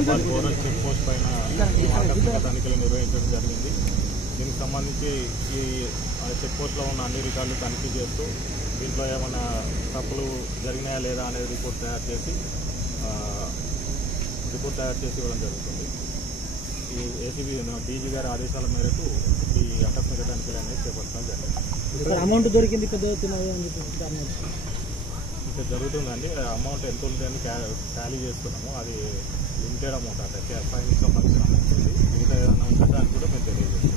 డబ్బాల్ Bowral check post పైన ఆకస్మిక తనిఖీలు నిర్వహించడం జరిగింది. దీనికి సంబంధించి ఈ చెక్ పోస్ట్లో ఉన్న అన్ని రికార్డులు తనిఖీ చేస్తూ దీంట్లో ఏమైనా తప్పులు జరిగినాయా లేదా అనేది రిపోర్ట్ తయారు చేసి ఇవ్వడం జరుగుతుంది. ఈ ఏసీబీ డీజీ గారి ఆదేశాల మేరకు ఈ ఆకస్మిక తనిఖీలు అనేది చేపట్టడం జరిగింది. అమౌంట్ దొరికింది పెద్ద ఇంకా జరుగుతుందండి. అమౌంట్ ఎంత ఉంటుందని టాలీ చేస్తున్నాము. అది లిమిటెడ్ అమౌంట్ అంటే ఫైన్కి సంబంధించిన అమౌంట్ ఉంది. మిగతా ఏదైనా ఉంటే దాన్ని కూడా మేము తెలియజేస్తాం.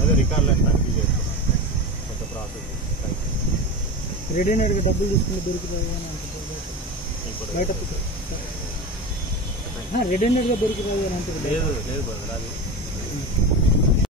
అదే రికార్డులను తనిఖీ చేస్తున్నాం. కొంత ప్రాసెస్ రెడీమేడ్గా డబ్బులు తీసుకుని దొరుకుతాయి రెడీమేడ్గా దొరుకుతాయి అని అంటే లేదు బ్రదర్ అది